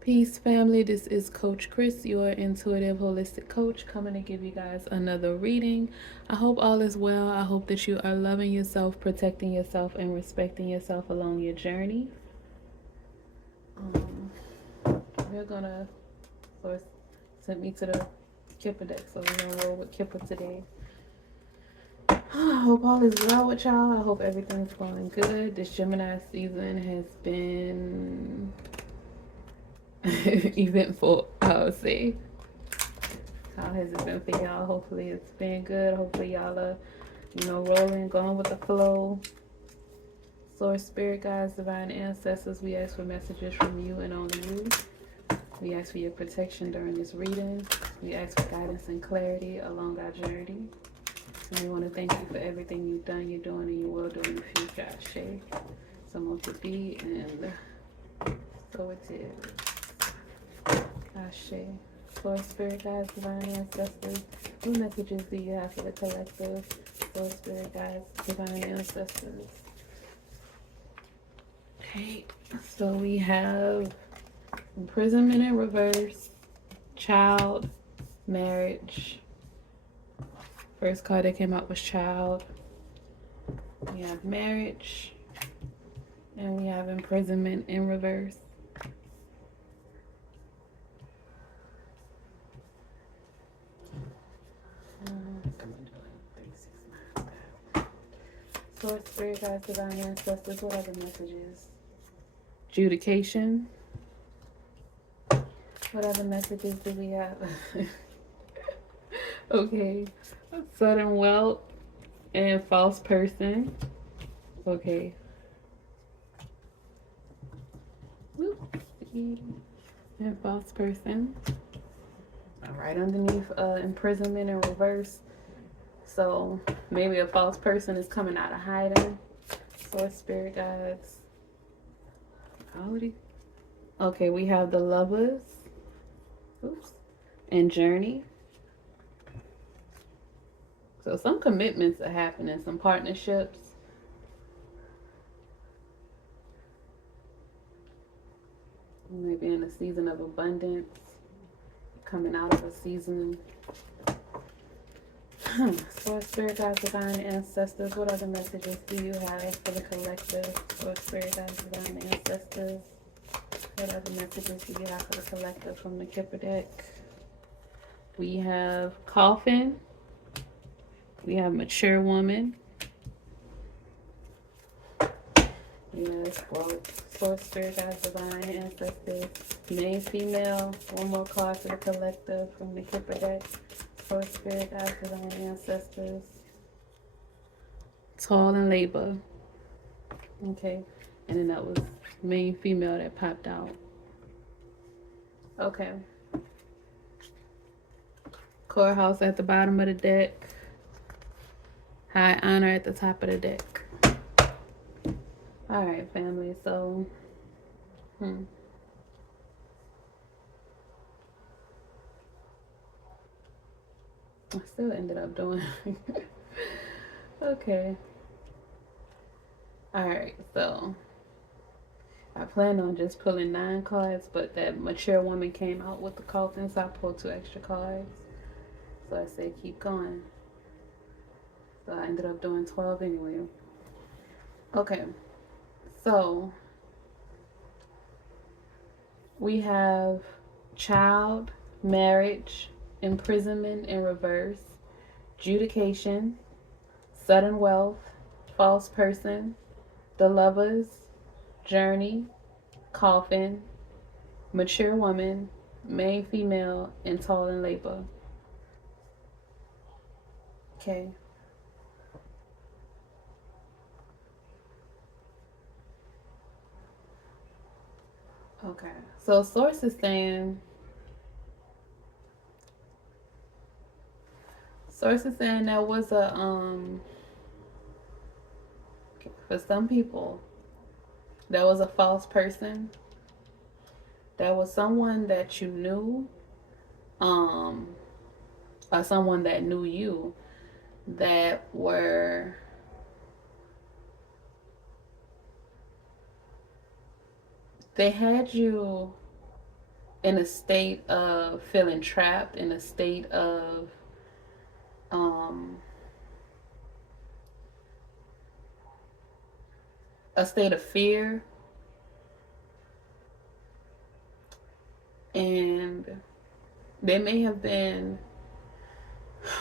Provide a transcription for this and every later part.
Peace, family. This is Coach Chris, your intuitive holistic coach, coming to give you guys another reading. I hope all is well. I hope that you are loving yourself, protecting yourself, and respecting yourself along your journey. Um, we're gonna first send me to the Kipper deck, so we're gonna roll with Kipper today. I hope all is well with y'all. I hope everything's going good. This Gemini season has been eventful, I would say. How has it been for y'all? Hopefully it's been good. Hopefully y'all are, rolling, going with the flow. Source, spirit guides, divine ancestors, we ask for messages from you and only you. We ask for your protection during this reading. We ask for guidance and clarity along our journey. And we want to thank you for everything you've done, you're doing, and you will do in the future. Ashe. So much to be, and so it is. Ashe. Source, spirit guides, divine ancestors, what messages do you have for the collective? Source, spirit guides, divine ancestors. Okay, so we have imprisonment in reverse, child, marriage. First card that came out was child. We have marriage, and we have imprisonment in reverse. Source, spirit guides, divine ancestors, what are the messages? Judication. What other messages do we have? Okay. Sudden wealth and false person. Okay. And false person. All right, underneath imprisonment in reverse. So maybe a false person is coming out of hiding. Source, spirit guides. Okay, we have the lovers. Oops. And journey. So some commitments are happening, some partnerships. Maybe in a season of abundance. Coming out of a season. Source, spirit guides, divine ancestors, what other messages do you have for the collective? Source, spirit guides, divine ancestors, what other messages do you have for the collective from the Kipper deck? We have coffin. We have mature woman. Yes, source, spirit guides, divine ancestors, main female. One more card for the collective from the Kipper deck. Source, spirit guides, divine ancestors. Tall and labor. Okay, and then that was main female that popped out. Okay. Courthouse at the bottom of the deck. High honor at the top of the deck. All right, family. So, I still ended up doing. Okay. All right. So, I planned on just pulling 9 cards, but that mature woman came out with the coffin, so I pulled 2 extra cards. So I said, keep going. So I ended up doing 12 anyway. Okay. So we have child, marriage, imprisonment in reverse, judication, sudden wealth, false person, the lovers, journey, coffin, mature woman, main female, and tall and labor. Okay. Okay. So source is saying there was a for some people there was a false person. There was someone that you knew, or someone that knew you that were they had you in a state of feeling trapped, in a state of um, fear, and they may have been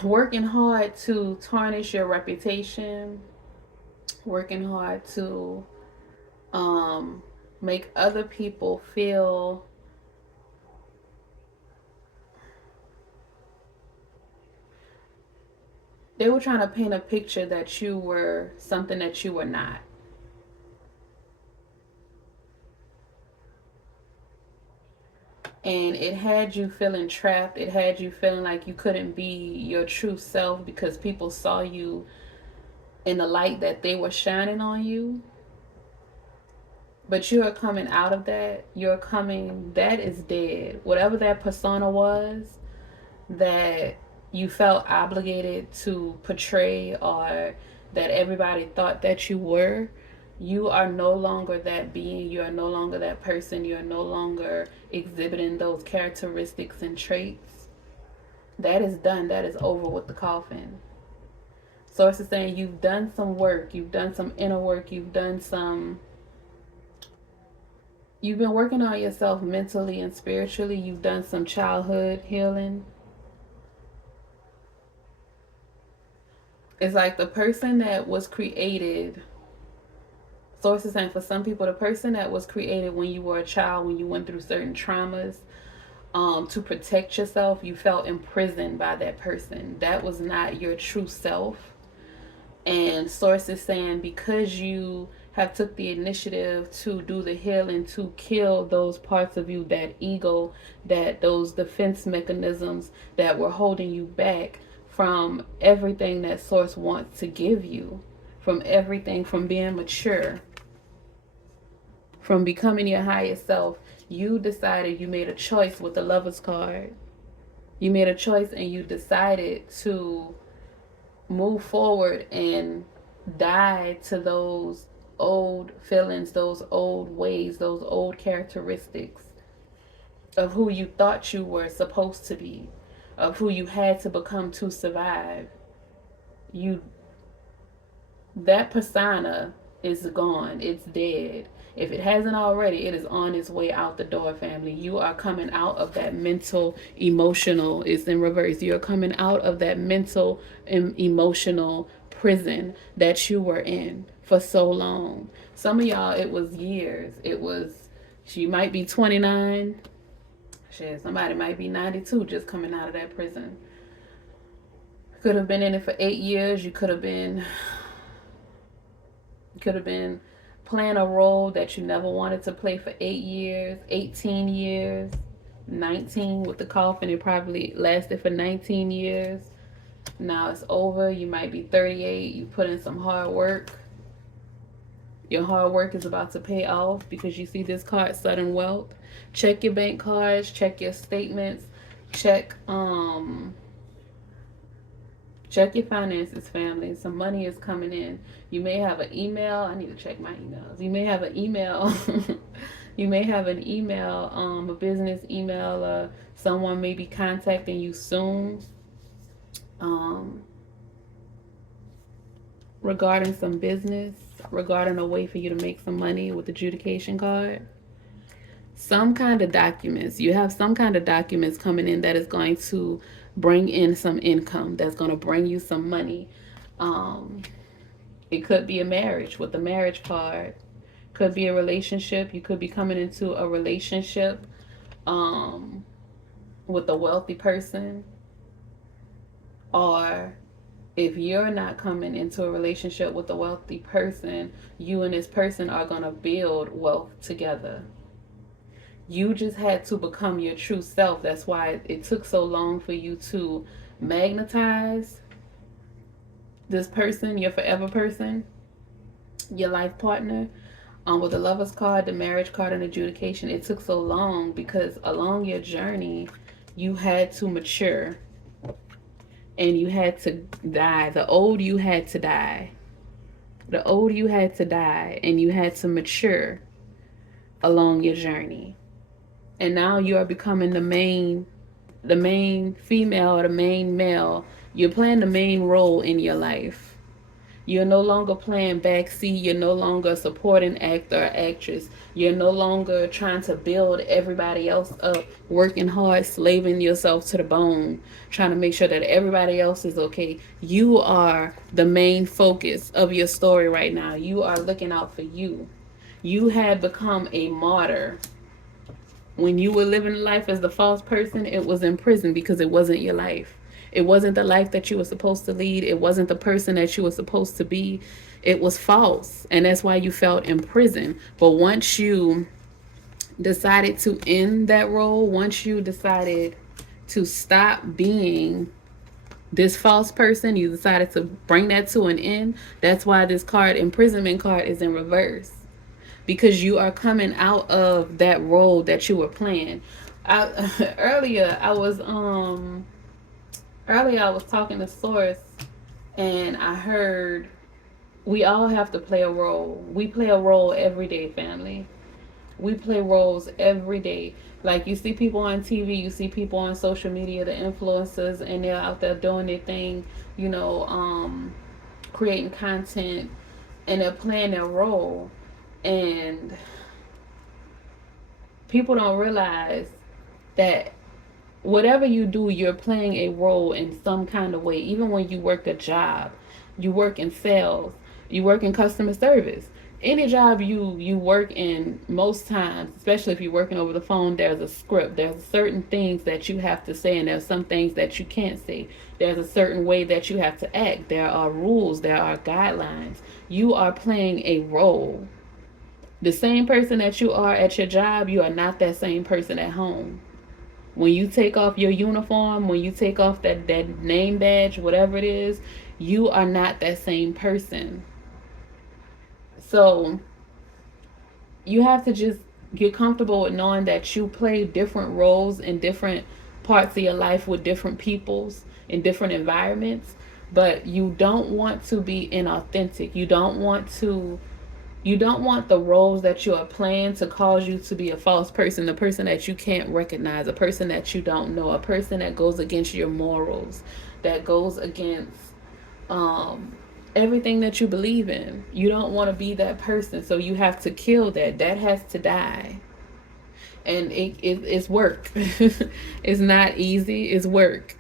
working hard to tarnish your reputation, working hard to um, make other people feel they were trying to paint a picture that you were something that you were not. And it had you feeling trapped. It had you feeling like you couldn't be your true self because people saw you in the light that they were shining on you. But you are coming out of that. That is dead. Whatever that persona was that you felt obligated to portray, or that everybody thought that you were, you are no longer that being. You are no longer that person. You are no longer exhibiting those characteristics and traits. That is done. That is over with the coffin. Source is saying you've done some work. You've done some inner work. You've been working on yourself mentally and spiritually. You've done some childhood healing. It's like the person that was created, sources saying for some people, the person that was created when you were a child, when you went through certain traumas, to protect yourself, you felt imprisoned by that person. That was not your true self. And sources saying because you have took the initiative to do the healing, to kill those parts of you, that ego, that those defense mechanisms that were holding you back from everything that source wants to give you, from everything, from being mature, from becoming your highest self. You decided, you made a choice with the Lover's card. You made a choice and you decided to move forward and die to those old feelings, those old ways, those old characteristics of who you thought you were supposed to be, of who you had to become to survive. That persona is gone. It's dead. If it hasn't already, it is on its way out the door, family. You are coming out of that mental, emotional, it's in reverse. You're coming out of that mental and emotional prison that you were in for so long. Some of y'all, it was years. You might be 29. Shit, somebody might be 92 just coming out of that prison. Could have been in it for 8 years. You could have been playing a role that you never wanted to play for 8 years, 18 years, 19 with the coffin. It probably lasted for 19 years. Now it's over. You might be 38. You put in some hard work. Your hard work is about to pay off because you see this card, sudden wealth. Check your bank cards, check your statements, check your finances, family. Some money is coming in. You may have an email. I need to check my emails. You may have an email. You may have an email, a business email. Someone may be contacting you soon regarding some business, regarding a way for you to make some money with the adjudication card. Some kind of documents. You have some kind of documents coming in that is going to bring in some income, that's going to bring you some money. It could be a marriage with the marriage card. Could be a relationship. You could be coming into a relationship with a wealthy person. Or if you're not coming into a relationship with a wealthy person, you and this person are going to build wealth together. You just had to become your true self. That's why it took so long for you to magnetize this person, your forever person, your life partner. With the Lover's card, the marriage card, and adjudication, it took so long because along your journey, you had to mature and you had to die. The old you had to die. The old you had to die and you had to mature along your journey. And now you are becoming the main female or the main male. You're playing the main role in your life. You're no longer playing backseat. You're no longer a supporting actor or actress. You're no longer trying to build everybody else up, working hard, slaving yourself to the bone, trying to make sure that everybody else is okay. You are the main focus of your story right now. You are looking out for you. You had become a martyr. When you were living life as the false person, it was in prison because it wasn't your life. It wasn't the life that you were supposed to lead. It wasn't the person that you were supposed to be. It was false. And that's why you felt in prison. But once you decided to end that role, once you decided to stop being this false person, you decided to bring that to an end. That's why this card, imprisonment card, is in reverse, because you are coming out of that role that you were playing. I, earlier I was talking to Source, and I heard we all have to play a role. We play a role every day, family. We play roles every day. Like, you see people on TV, you see people on social media, the influencers, and they're out there doing their thing, creating content, and they're playing their role. And people don't realize that whatever you do, you're playing a role in some kind of way. Even when you work a job, you work in sales, you work in customer service. Any job you work in, most times, especially if you're working over the phone, there's a script. There's certain things that you have to say, and there's some things that you can't say. There's a certain way that you have to act. There are rules. There are guidelines. You are playing a role. The same person that you are at your job, you are not that same person at home. When you take off your uniform, when you take off that name badge, whatever it is, you are not that same person. So you have to just get comfortable with knowing that you play different roles in different parts of your life with different peoples in different environments, but you don't want to be inauthentic. You don't want the roles that you are playing to cause you to be a false person, a person that you can't recognize, a person that you don't know, a person that goes against your morals, that goes against everything that you believe in. You don't want to be that person, so you have to kill that. That has to die. And it's work. It's not easy. It's work.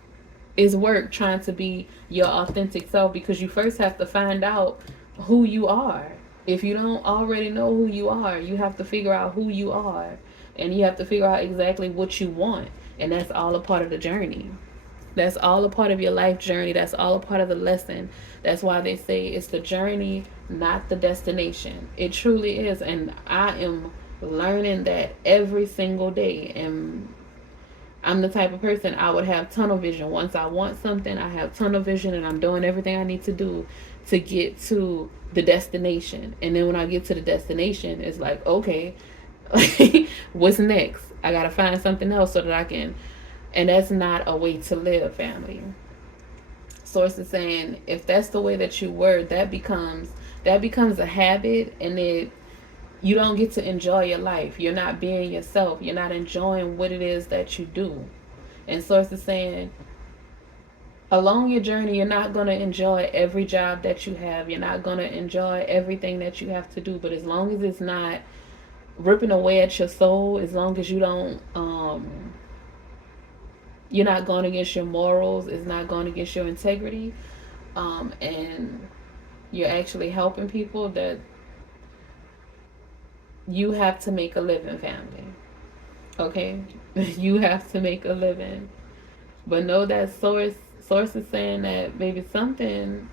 It's work trying to be your authentic self, because you first have to find out who you are. If you don't already know who you are, you have to figure out who you are, and you have to figure out exactly what you want. And that's all a part of the journey. That's all a part of your life journey. That's all a part of the lesson. That's why they say it's the journey, not the destination. It truly is. And I am learning that every single day. And I'm the type of person, I would have tunnel vision. Once I want something, I have tunnel vision, and I'm doing everything I need to do to get to the destination. And then when I get to the destination, it's like, okay, what's next? I got to find something else so that I can. And that's not a way to live, family. Source is saying, if that's the way that you were, that becomes a habit, and you don't get to enjoy your life. You're not being yourself. You're not enjoying what it is that you do. And Source is saying, along your journey, you're not going to enjoy every job that you have. You're not going to enjoy everything that you have to do. But as long as it's not ripping away at your soul, as long as you don't, you're not going against your morals, it's not going against your integrity, and you're actually helping people, that you have to make a living, family. Okay? You have to make a living. But know that Source is saying that maybe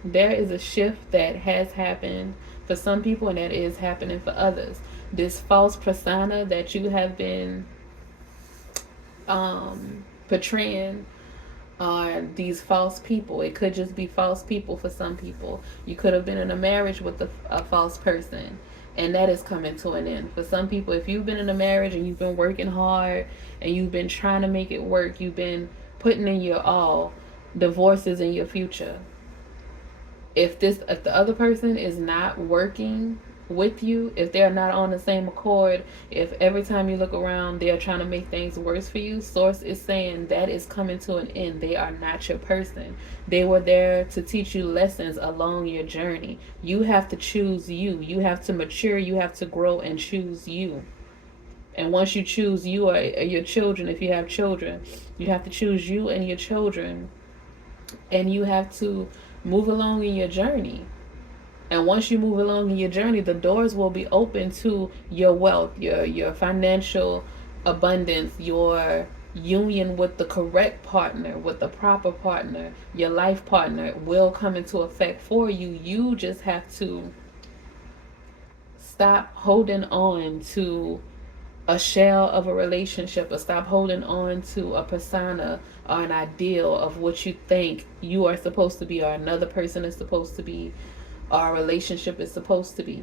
there is a shift that has happened for some people, and that is happening for others. This false persona that you have been portraying are these false people. It could just be false people for some people. You could have been in a marriage with a false person, and that is coming to an end. For some people, if you've been in a marriage and you've been working hard and you've been trying to make it work, you've been putting in your all, divorce is in your future. If the other person is not working with you, if they're not on the same accord, if every time you look around they're trying to make things worse for you, Source is saying that is coming to an end. They are not your person. They were there to teach you lessons along your journey. You have to choose you. You have to mature. You have to grow and choose you. And once you choose you or your children, if you have children, you have to choose you and your children. And you have to move along in your journey. And once you move along in your journey, the doors will be open to your wealth, your financial abundance, your union with the correct partner, with the proper partner, your life partner will come into effect for you. You just have to stop holding on to a shell of a relationship, or stop holding on to a persona or an ideal of what you think you are supposed to be, or another person is supposed to be, our relationship is supposed to be.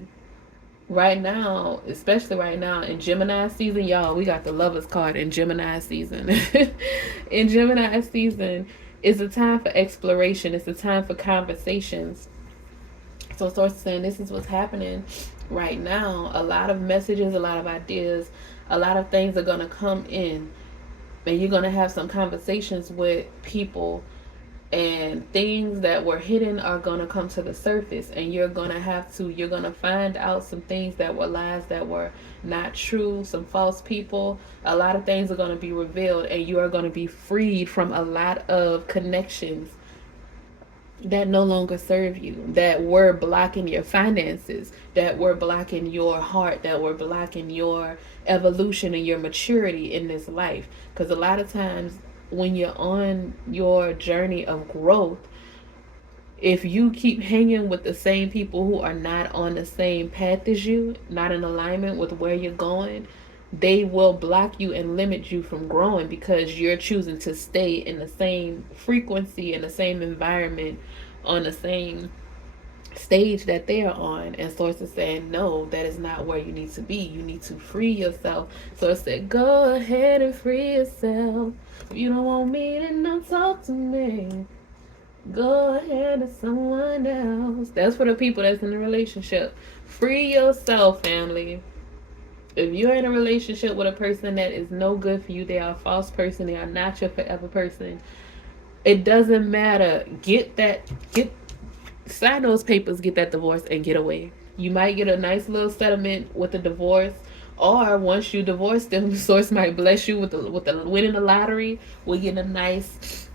Right now, especially right now in Gemini season, y'all, we got the Lovers card in Gemini season. In Gemini season, it's a time for exploration. It's a time for conversations. So Source is saying this is what's happening right now. A lot of messages, a lot of ideas, a lot of things are going to come in. And you're going to have some conversations with people, and things that were hidden are going to come to the surface, and you're going to find out some things that were lies, that were not true, some false people. A lot of things are going to be revealed, and you are going to be freed from a lot of connections that no longer serve you, that were blocking your finances, that were blocking your heart, that were blocking your evolution and your maturity in this life. Because a lot of times when you're on your journey of growth, if you keep hanging with the same people who are not on the same path as you, not in alignment with where you're going, they will block you and limit you from growing, because you're choosing to stay in the same frequency, in the same environment, on the same stage that they're on. And Source is saying, no, that is not where you need to be. You need to free yourself. So it said, go ahead and free yourself. If you don't want me, then don't talk to me. Go ahead to someone else. That's for the people that's in a relationship. Free yourself, family. If you're in a relationship with a person that is no good for you, they are a false person, they are not your forever person, it doesn't matter. Sign those papers, get that divorce, and get away. You might get a nice little settlement with the divorce, or once you divorce them, Source might bless you with the winning the lottery, with getting a nice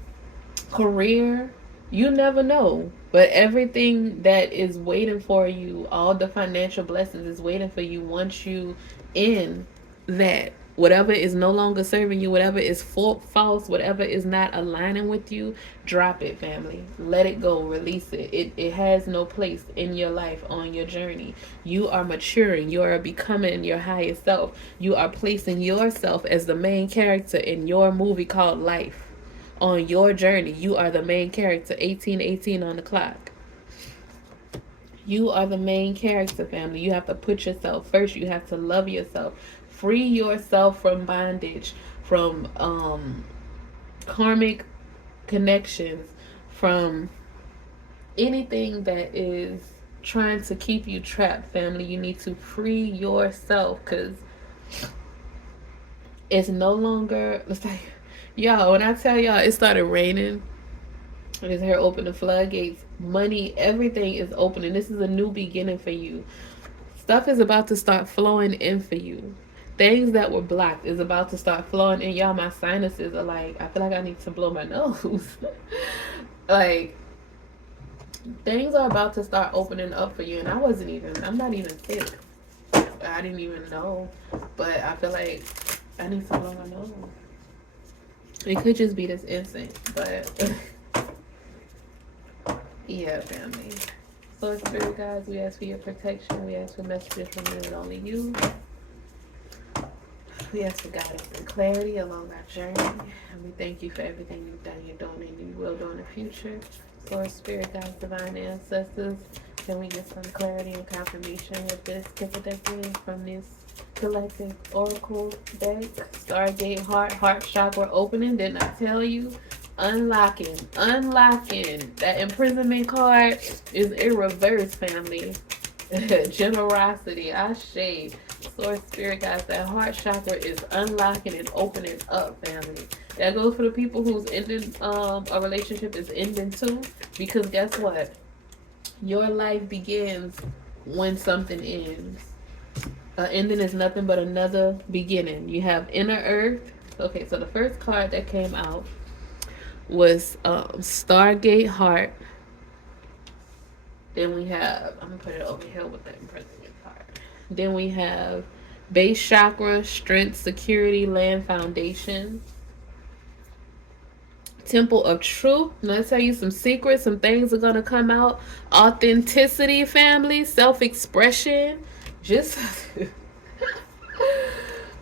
career. You never know. But everything that is waiting for you, all the financial blessings is waiting for you once you in that. Whatever is no longer serving you, whatever is false, whatever is not aligning with you, drop it, family. Let it go. Release it. It has no place in your life, on your journey. You are maturing. You are becoming your highest self. You are placing yourself as the main character in your movie called life. On your journey, you are the main character. 1818 on the clock. You are the main character, family. You have to put yourself first. You have to love yourself. Free yourself from bondage, from karmic connections, from anything that is trying to keep you trapped, family. You need to free yourself, because it's no longer, it's like, y'all, when I tell y'all it started raining, it is here, open the floodgates, money, everything is opening. This is a new beginning for you. Stuff is about to start flowing in for you. Things that were blocked is about to start flowing in. Y'all, my sinuses are like, I feel like I need to blow my nose. Like, things are about to start opening up for you. And I'm not even sick. I didn't even know. But I feel like I need to blow my nose. It could just be this instinct, but yeah, family. So, Spirit guys, we ask for your protection. We ask for messages from you and only you. We ask for guidance and clarity along our journey. And we thank you for everything you've done, you're doing, and you will do in the future. So, Spirit guys, divine ancestors, can we get some clarity and confirmation with this ticket deck reading from this Galactic Oracle deck? Stargate heart chakra opening. Didn't I tell you? Unlocking. That imprisonment card is in reverse, family. Generosity. Ashe. Source spirit guys, that heart chakra is unlocking and opening up, family. That goes for the people who's ending a relationship is ending too. Because guess what? Your life begins when something ends. Ending is nothing but another beginning. You have inner earth. Okay, so the first card that came out was Stargate Heart. Then we have, I'm gonna put it over here with the imprisonment card. Then we have base chakra, strength, security, land foundation. Temple of truth. Let's tell you some secrets. Some things are gonna come out. Authenticity, family, self-expression. Just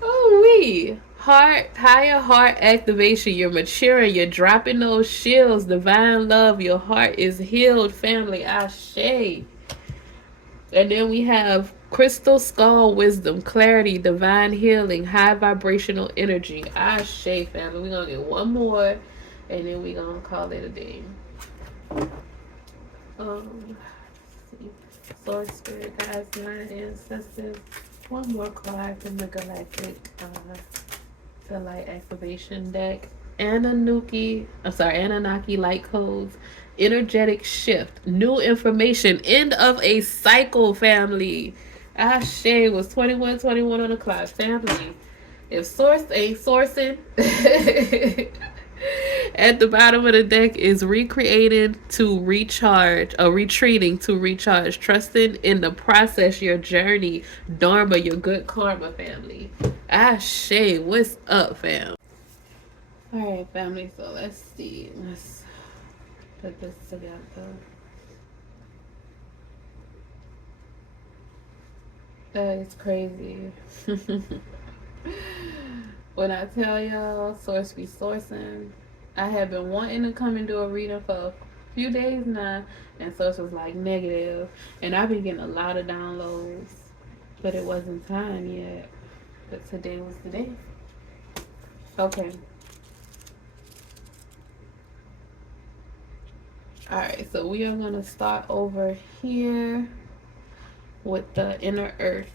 oh we higher heart activation. You're maturing. You're dropping those shields. Divine love. Your heart is healed, family. Ashe. And then we have crystal skull wisdom, clarity, divine healing, high vibrational energy. Ashe, family. We're gonna get one more, and then we're gonna call it a day. Let's see. Source spirit guides, nine ancestors. One more card from the galactic the light activation deck. Anunnaki light codes. Energetic shift. New information. End of a cycle, family. Ashe was 2121 on the clock, family. If source ain't sourcing, at the bottom of the deck is recreated to recharge, or retreating to recharge, trusting in the process, your journey, dharma, your good karma, family. Ashe, what's up, fam? All right, family. So let's see. Let's put this together. That is crazy. When I tell y'all, source be sourcing, I have been wanting to come and do a reading for a few days now, and source was like negative, and I've been getting a lot of downloads, but it wasn't time yet. But today was the day. Okay. Alright, so we are gonna start over here with the inner earth.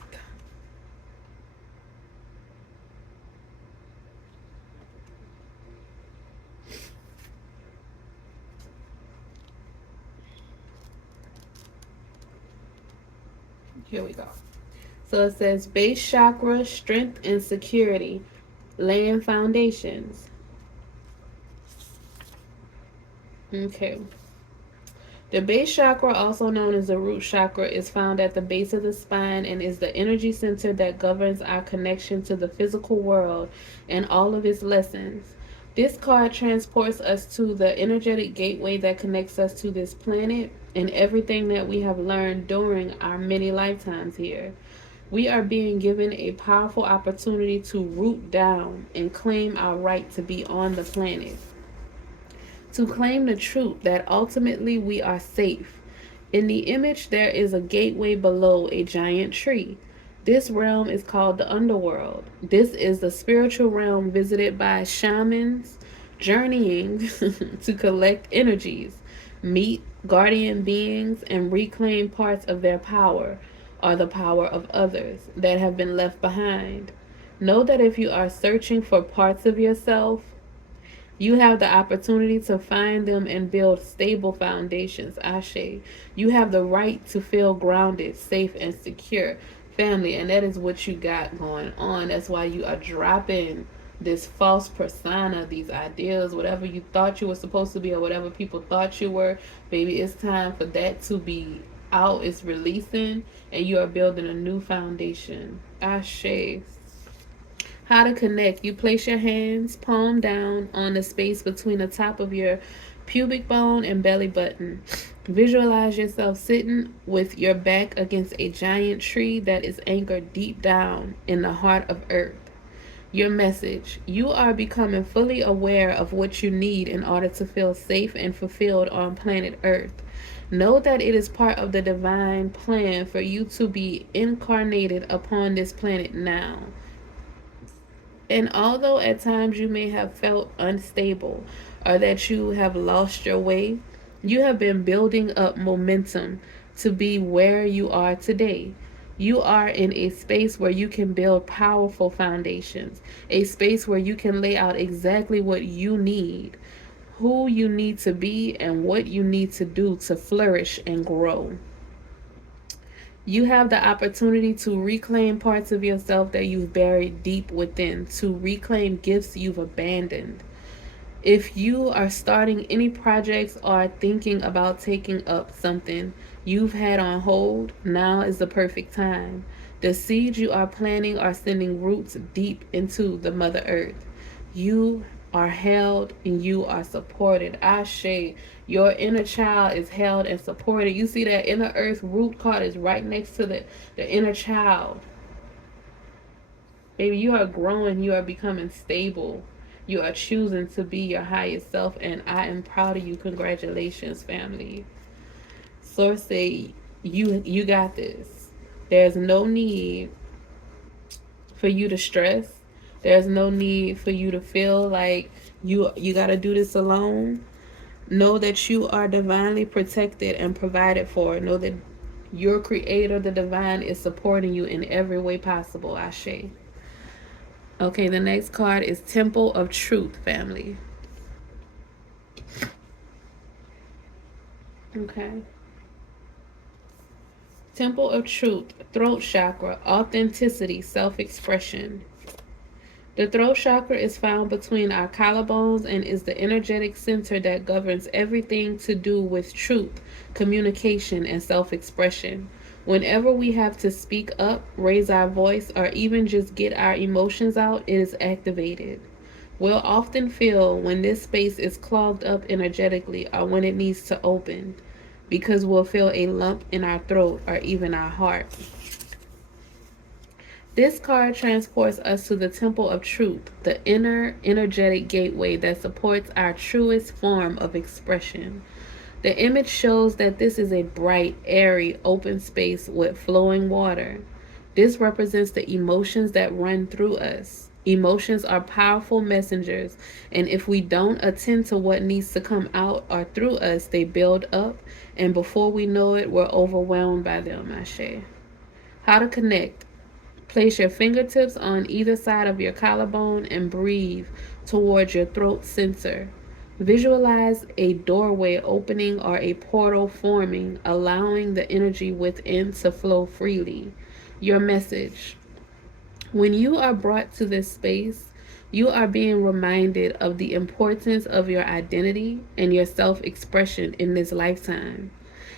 Here we go. So it says base chakra, strength and security, laying foundations. Okay. The base chakra, also known as the root chakra, is found at the base of the spine and is the energy center that governs our connection to the physical world and all of its lessons. This card transports us to the energetic gateway that connects us to this planet and everything that we have learned during our many lifetimes here. We are being given a powerful opportunity to root down and claim our right to be on the planet. To claim the truth that ultimately we are safe. In the image, there is a gateway below a giant tree. This realm is called the underworld. This is the spiritual realm visited by shamans journeying to collect energies, meet guardian beings, and reclaim parts of their power or the power of others that have been left behind. Know that if you are searching for parts of yourself, you have the opportunity to find them and build stable foundations. Ashe. You have the right to feel grounded, safe, and secure, family. And that is what you got going on. That's why you are dropping this false persona, these ideas, whatever you thought you were supposed to be or whatever people thought you were. Baby, it's time for that to be out. It's releasing, and you are building a new foundation. Ashe. How to connect. You place your hands palm down on the space between the top of your pubic bone and belly button. Visualize yourself sitting with your back against a giant tree that is anchored deep down in the heart of earth. Your message. You are becoming fully aware of what you need in order to feel safe and fulfilled on planet Earth. Know that it is part of the divine plan for you to be incarnated upon this planet now. And although at times you may have felt unstable or that you have lost your way, you have been building up momentum to be where you are today. You are in a space where you can build powerful foundations, a space where you can lay out exactly what you need, who you need to be, and what you need to do to flourish and grow. You have the opportunity to reclaim parts of yourself that you've buried deep within, to reclaim gifts you've abandoned. If you are starting any projects or thinking about taking up something you've had on hold, now is the perfect time. The seeds you are planting are sending roots deep into the Mother Earth. You are held and you are supported. Ashe, your inner child is held and supported. You see that inner earth root card is right next to the inner child. Baby, you are growing, you are becoming stable. You are choosing to be your highest self, and I am proud of you. Congratulations, family. Source say you got this. There's no need for you to stress. There's no need for you to feel like you got to do this alone. Know that you are divinely protected and provided for. Know that your creator, the divine, is supporting you in every way possible. Ashe. Okay, the next card is Temple of Truth, family. Okay. Temple of Truth, throat chakra, authenticity, self-expression. The throat chakra is found between our collarbones and is the energetic center that governs everything to do with truth, communication, and self-expression. Whenever we have to speak up, raise our voice, or even just get our emotions out, it is activated. We'll often feel when this space is clogged up energetically or when it needs to open, because we'll feel a lump in our throat or even our heart. This card transports us to the Temple of Truth, the inner energetic gateway that supports our truest form of expression. The image shows that this is a bright, airy, open space with flowing water. This represents the emotions that run through us. Emotions are powerful messengers, and if we don't attend to what needs to come out or through us, they build up, and before we know it, we're overwhelmed by them. Ashe. How to connect. Place your fingertips on either side of your collarbone and breathe towards your throat center. Visualize a doorway opening or a portal forming, allowing the energy within to flow freely. Your message. When you are brought to this space, you are being reminded of the importance of your identity and your self-expression in this lifetime.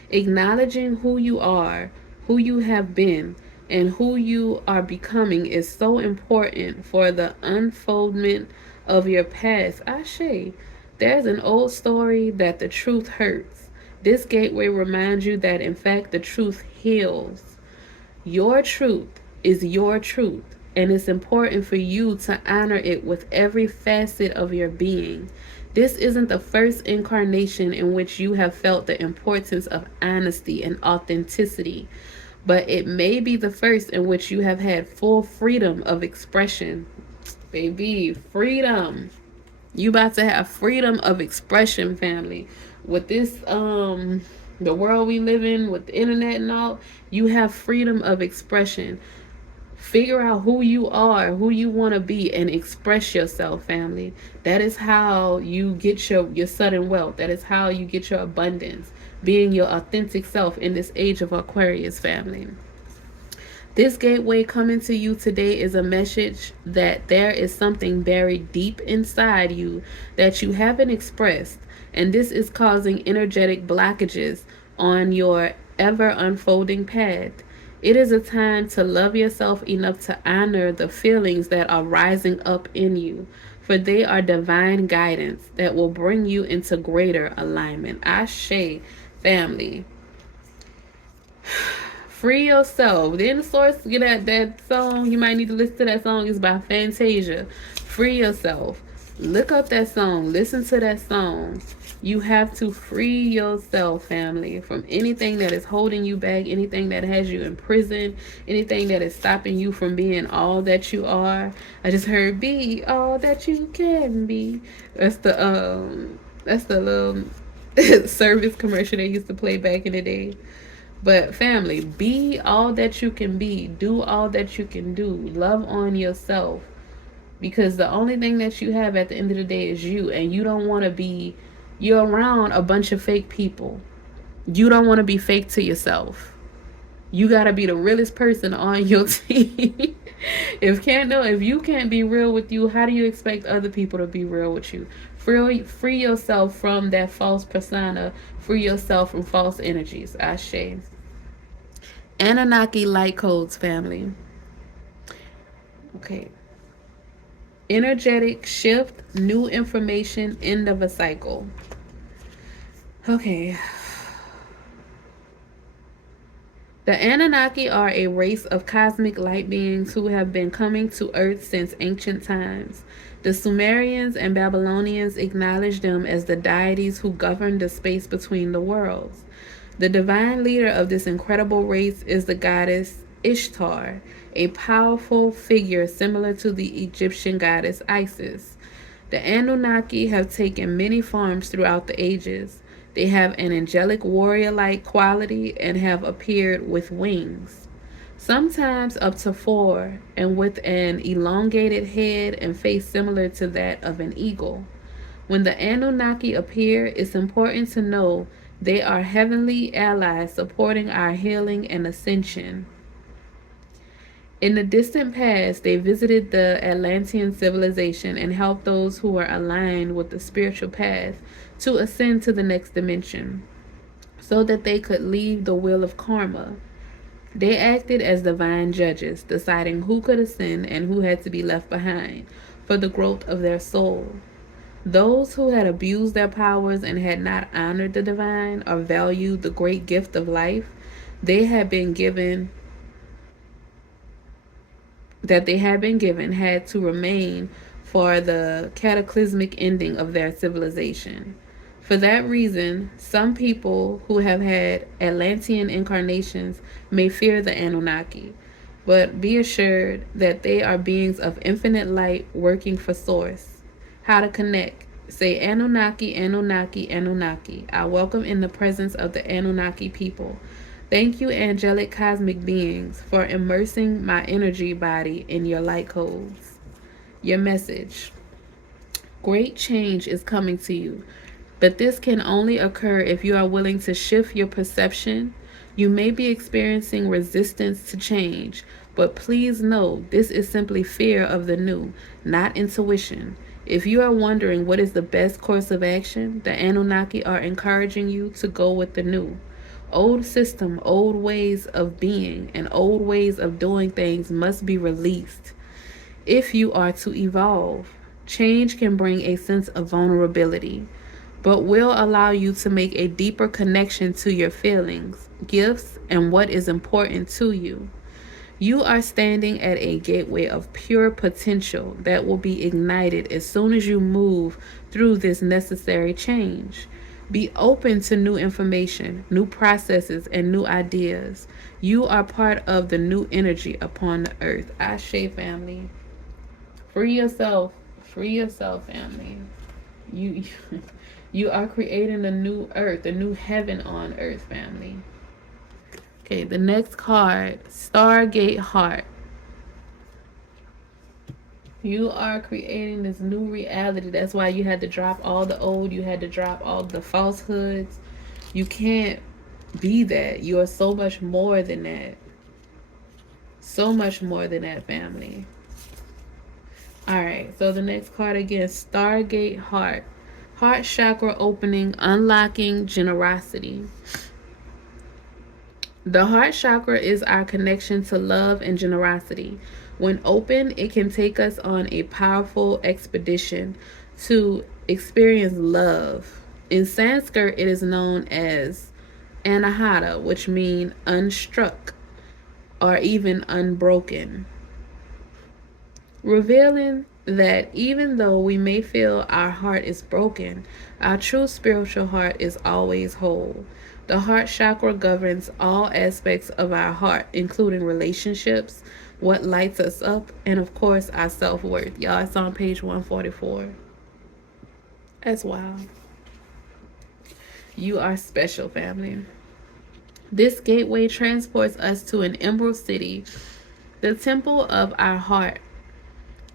Acknowledging who you are, who you have been, and who you are becoming is so important for the unfoldment of your past. Ashe, there's an old story that the truth hurts. This gateway reminds you that in fact the truth heals. Your truth is your truth, and it's important for you to honor it with every facet of your being. This isn't the first incarnation in which you have felt the importance of honesty and authenticity, but it may be the first in which you have had full freedom of expression. Baby, freedom. You about to have freedom of expression, family. With this, the world we live in, with the internet and all, you have freedom of expression. Figure out who you are, who you want to be, and express yourself, family. That is how you get your sudden wealth. That is how you get your abundance. Being your authentic self in this age of Aquarius, family. This gateway coming to you today is a message that there is something buried deep inside you that you haven't expressed, and this is causing energetic blockages on your ever unfolding path. It is a time to love yourself enough to honor the feelings that are rising up in you, for they are divine guidance that will bring you into greater alignment. Ashe, family. Free yourself. Then the source, get that song. You might need to listen to that song. It's by Fantasia. Free yourself. Look up that song. Listen to that song. You have to free yourself, family, from anything that is holding you back, anything that has you in prison, anything that is stopping you from being all that you are. I just heard be all that you can be. That's the little service commercial they used to play back in the day. But family, be all that you can be. Do all that you can do. Love on yourself. Because the only thing that you have at the end of the day is you. And you don't want to be, you're around a bunch of fake people. You don't want to be fake to yourself. You got to be the realest person on your team. If you can't be real with you, how do you expect other people to be real with you? Free yourself from that false persona. Free yourself from false energies. Ashe. Anunnaki light codes, family. Okay. Energetic shift, new information, end of a cycle. Okay. The Anunnaki are a race of cosmic light beings who have been coming to Earth since ancient times. The Sumerians and Babylonians acknowledged them as the deities who governed the space between the worlds. The divine leader of this incredible race is the goddess Ishtar, a powerful figure similar to the Egyptian goddess Isis. The Anunnaki have taken many forms throughout the ages. They have an angelic warrior-like quality and have appeared with wings, sometimes up to 4, and with an elongated head and face similar to that of an eagle. When the Anunnaki appear, it's important to know they are heavenly allies supporting our healing and ascension. In the distant past, they visited the Atlantean civilization and helped those who were aligned with the spiritual path to ascend to the next dimension so that they could leave the wheel of karma. They acted as divine judges, deciding who could ascend and who had to be left behind for the growth of their soul. Those who had abused their powers and had not honored the divine or valued the great gift of life they had been given had to remain for the cataclysmic ending of their civilization. For that reason, some people who have had Atlantean incarnations may fear the Anunnaki, but be assured that they are beings of infinite light working for Source. How to connect? Say Anunnaki, Anunnaki, Anunnaki. I welcome in the presence of the Anunnaki people. Thank you, angelic cosmic beings, for immersing my energy body in your light codes. Your message. Great change is coming to you, but this can only occur if you are willing to shift your perception. You may be experiencing resistance to change, but please know this is simply fear of the new, not intuition. If you are wondering what is the best course of action, the Anunnaki are encouraging you to go with the new. Old system, old ways of being, and old ways of doing things must be released if you are to evolve. Change can bring a sense of vulnerability, but will allow you to make a deeper connection to your feelings, gifts, and what is important to you. You are standing at a gateway of pure potential that will be ignited as soon as you move through this necessary change. Be open to new information, new processes, and new ideas. You are part of the new energy upon the earth. Ashe, family. Free yourself. Free yourself, family. You you are creating a new earth, a new heaven on earth, family. Okay, the next card, Stargate Heart. You are creating this new reality. That's why you had to drop all the old. You had to drop all the falsehoods. You can't be that. You are so much more than that. So much more than that, family. Alright, so the next card again, Stargate Heart. Heart chakra opening, unlocking generosity. The heart chakra is our connection to love and generosity. When open, it can take us on a powerful expedition to experience love. In Sanskrit, it is known as anahata, which means unstruck or even unbroken. Revealing that even though we may feel our heart is broken, our true spiritual heart is always whole. The heart chakra governs all aspects of our heart, including relationships, what lights us up, and of course, our self-worth. Y'all, it's on page 144. That's wild. You are special, family. This gateway transports us to an emerald city, the temple of our heart.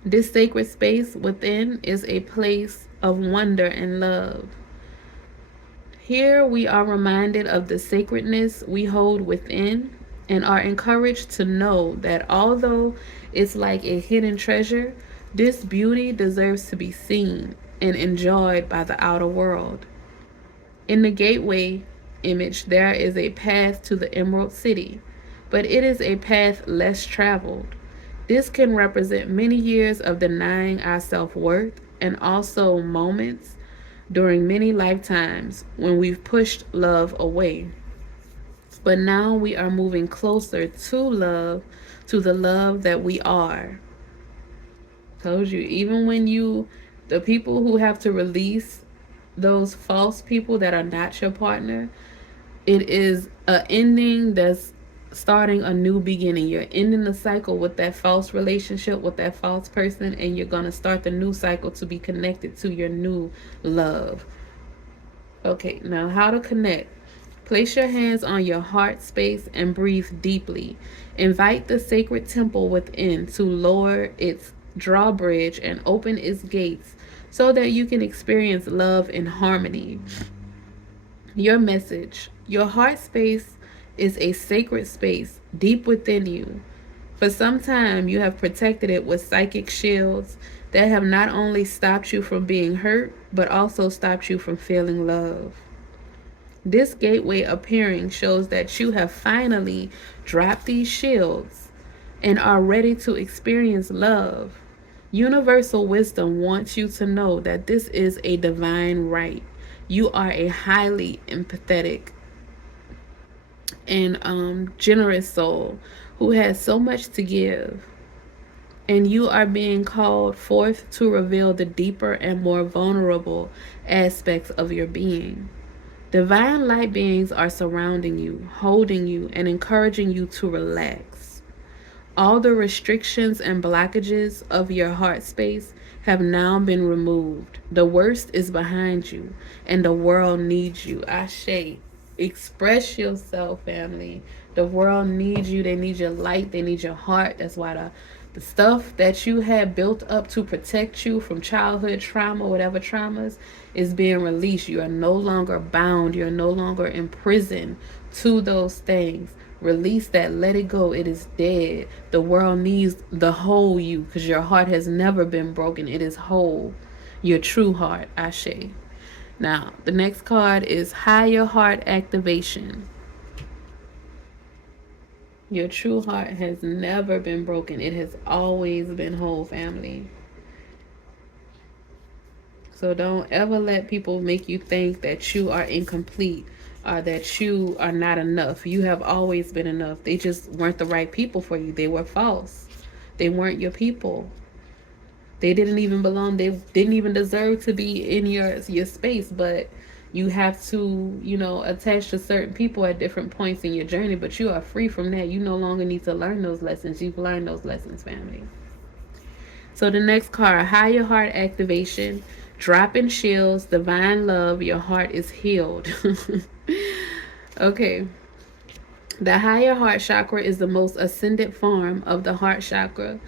This sacred space within is a place of wonder and love. Here we are reminded of the sacredness we hold within and are encouraged to know that although it's like a hidden treasure, this beauty deserves to be seen and enjoyed by the outer world. In the gateway image, there is a path to the Emerald City, but it is a path less traveled. This can represent many years of denying our self worth and also moments during many lifetimes when we've pushed love away. But now we are moving closer to love, to the love that we are. Told you, even when the people who have to release those false people that are not your partner, it is a ending that's starting a new beginning. You're ending the cycle with that false relationship, with that false person, and you're going to start the new cycle to be connected to your new love. Okay, now how to connect. Place your hands on your heart space and breathe deeply. Invite the sacred temple within to lower its drawbridge and open its gates so that you can experience love and harmony. Your message. Your heart space is a sacred space deep within you. For some time, you have protected it with psychic shields that have not only stopped you from being hurt, but also stopped you from feeling love. This gateway appearing shows that you have finally dropped these shields and are ready to experience love. Universal wisdom wants you to know that this is a divine right. You are a highly empathetic and generous soul who has so much to give. And you are being called forth to reveal the deeper and more vulnerable aspects of your being. Divine light beings are surrounding you, holding you, and encouraging you to relax. All the restrictions and blockages of your heart space have now been removed. The worst is behind you, and the world needs you. Ashe. Express yourself, family. The world needs you. They need your light. They need your heart. That's why the stuff that you had built up to protect you from childhood trauma, whatever traumas, is being released. You are no longer bound. You're no longer imprisoned to those things. Release that. Let it go. It is dead. The world needs the whole you because your heart has never been broken. It is whole. Your true heart. Ashe. Now, the next card is Higher Heart Activation. Your true heart has never been broken. It has always been whole, family. So don't ever let people make you think that you are incomplete or that you are not enough. You have always been enough. They just weren't the right people for you. They were false. They weren't your people. They didn't even belong. They didn't even deserve to be in your space. But you have to, attach to certain people at different points in your journey. But you are free from that. You no longer need to learn those lessons. You've learned those lessons, family. So the next card, Higher Heart Activation. Dropping shields, divine love, your heart is healed. Okay. The higher heart chakra is the most ascended form of the heart chakra.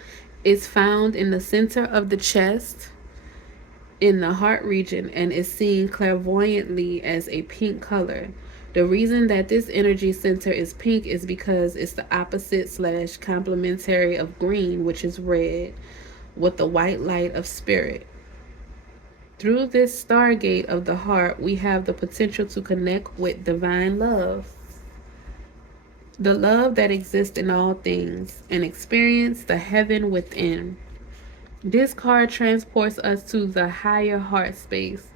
It's found in the center of the chest, in the heart region, and is seen clairvoyantly as a pink color. The reason that this energy center is pink is because it's the opposite / complementary of green, which is red, with the white light of spirit. Through this stargate of the heart, we have the potential to connect with divine love, the love that exists in all things, and experience the heaven within. This card transports us to the higher heart space,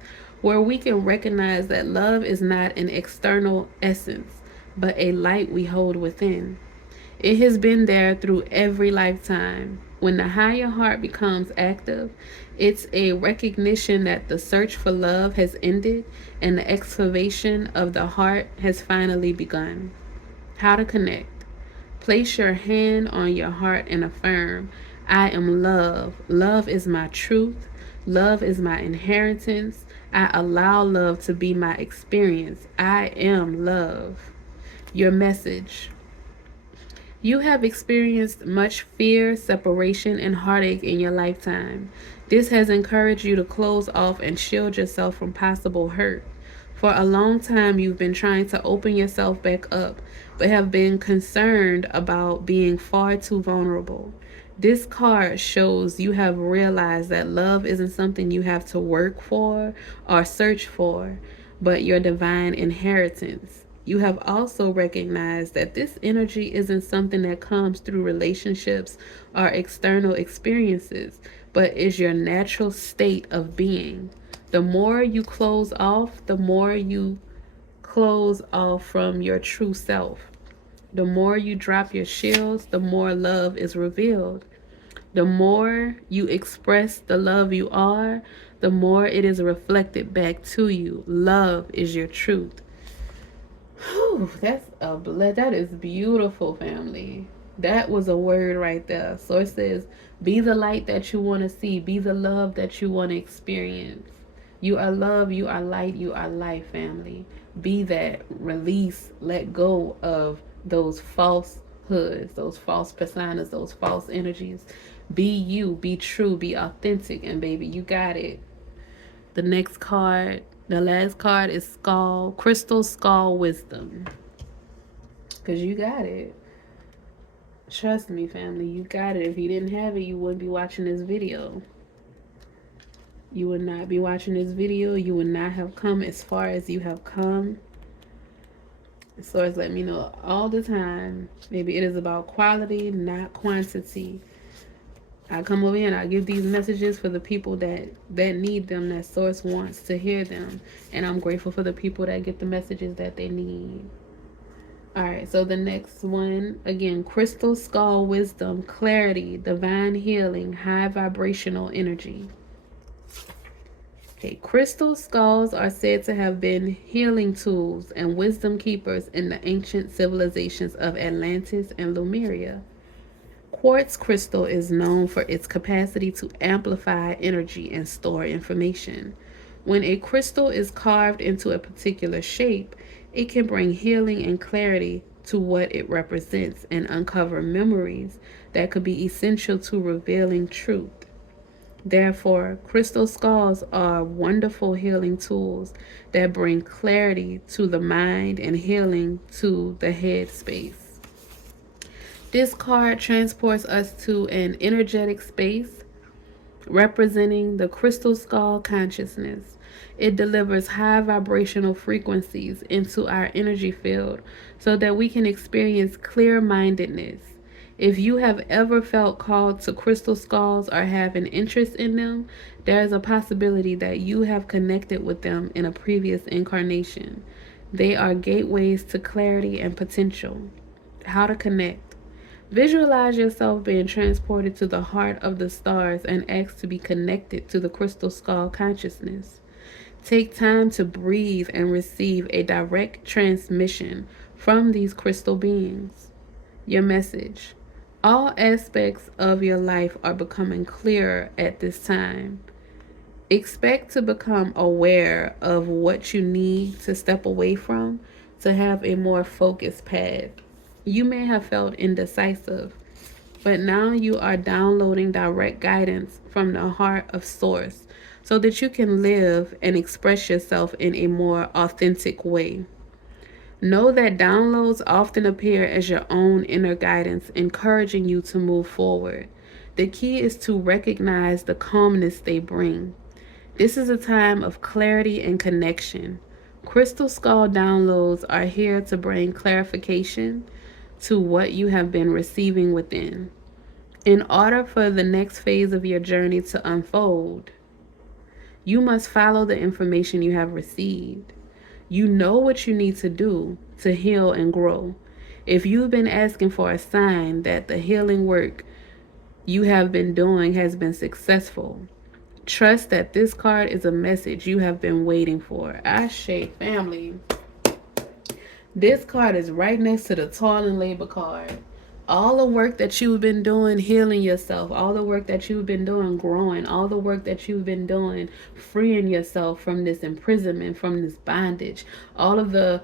where we can recognize that love is not an external essence, but a light we hold within. It has been there through every lifetime. When the higher heart becomes active, it's a recognition that the search for love has ended and the excavation of the heart has finally begun. How to connect. Place your hand on your heart and affirm, I am love. Love is my truth. Love is my inheritance. I allow love to be my experience. I am love. Your message. You have experienced much fear, separation, and heartache in your lifetime. This has encouraged you to close off and shield yourself from possible hurt. For a long time, you've been trying to open yourself back up, but have been concerned about being far too vulnerable. This card shows you have realized that love isn't something you have to work for or search for, but your divine inheritance. You have also recognized that this energy isn't something that comes through relationships or external experiences, but is your natural state of being. The more you close off, the more you close off from your true self. The more you drop your shields, the more love is revealed. The more you express the love you are, the more it is reflected back to you. Love is your truth. Whew, that is beautiful, family. That was a word right there. So it says, be the light that you want to see, be the love that you want to experience. You are love, you are light, you are life, family. Be that. Release, let go of those falsehoods, those false personas, those false energies. Be you, be true, be authentic, and baby, you got it. The next card, the last card is Crystal Skull Wisdom. Because you got it. Trust me, family, you got it. If you didn't have it, you wouldn't be watching this video. You would not be watching this video. You would not have come as far as you have come. Source let me know all the time. Maybe it is about quality, not quantity. I come over here and I give these messages for the people that need them, that source wants to hear them. And I'm grateful for the people that get the messages that they need. Alright, so the next one, again, Crystal Skull Wisdom, Clarity, Divine Healing, High Vibrational Energy. Okay, crystal skulls are said to have been healing tools and wisdom keepers in the ancient civilizations of Atlantis and Lemuria. Quartz crystal is known for its capacity to amplify energy and store information. When a crystal is carved into a particular shape, it can bring healing and clarity to what it represents and uncover memories that could be essential to revealing truth. Therefore, crystal skulls are wonderful healing tools that bring clarity to the mind and healing to the head space. This card transports us to an energetic space representing the crystal skull consciousness. It delivers high vibrational frequencies into our energy field so that we can experience clear-mindedness. If you have ever felt called to crystal skulls or have an interest in them, there is a possibility that you have connected with them in a previous incarnation. They are gateways to clarity and potential. How to connect. Visualize yourself being transported to the heart of the stars and ask to be connected to the crystal skull consciousness. Take time to breathe and receive a direct transmission from these crystal beings. Your message. All aspects of your life are becoming clearer at this time. Expect to become aware of what you need to step away from to have a more focused path. You may have felt indecisive, but now you are downloading direct guidance from the heart of Source so that you can live and express yourself in a more authentic way. Know that downloads often appear as your own inner guidance, encouraging you to move forward. The key is to recognize the calmness they bring. This is a time of clarity and connection. Crystal Skull downloads are here to bring clarification to what you have been receiving within. In order for the next phase of your journey to unfold, you must follow the information you have received. You know what you need to do to heal and grow. If you've been asking for a sign that the healing work you have been doing has been successful, trust that this card is a message you have been waiting for. Ashe, family. This card is right next to the toil and labor card. All the work that you've been doing healing yourself, all the work that you've been doing growing, all the work that you've been doing freeing yourself from this imprisonment, from this bondage, all of the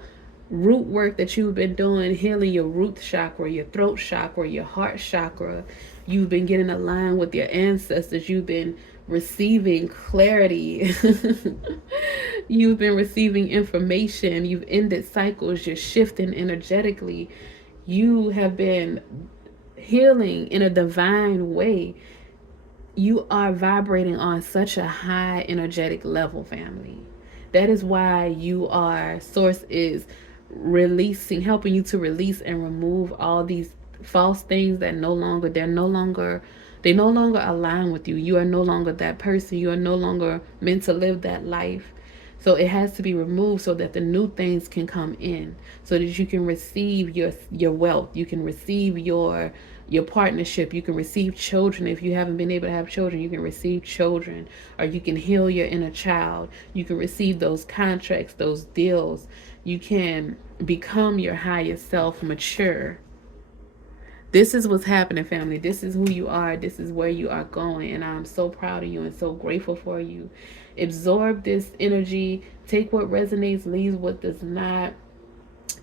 root work that you've been doing, healing your root chakra, your throat chakra, your heart chakra. You've been getting aligned with your ancestors. You've been receiving clarity. You've been receiving information. You've ended cycles. You're shifting energetically. You have been healing in a divine way. You are vibrating on such a high energetic level, family. That is why you are, Source is releasing, helping you to release and remove all these false things that they no longer align with you. You are no longer that person. You are no longer meant to live that life. So it has to be removed so that the new things can come in, so that you can receive your wealth, you can receive your partnership, you can receive children. If you haven't been able to have children, you can receive children, or you can heal your inner child. You can receive those contracts, those deals. You can become your highest self, mature. This is what's happening, family. This is who you are. This is where you are going. And I'm so proud of you and so grateful for you. Absorb this energy. Take what resonates, leave what does not.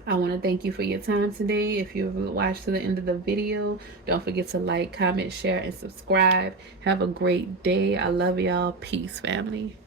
I want to thank you for your time today. If you've watched to the end of the video, don't forget to like, comment, share, and subscribe. Have a great day. I love y'all. Peace, family.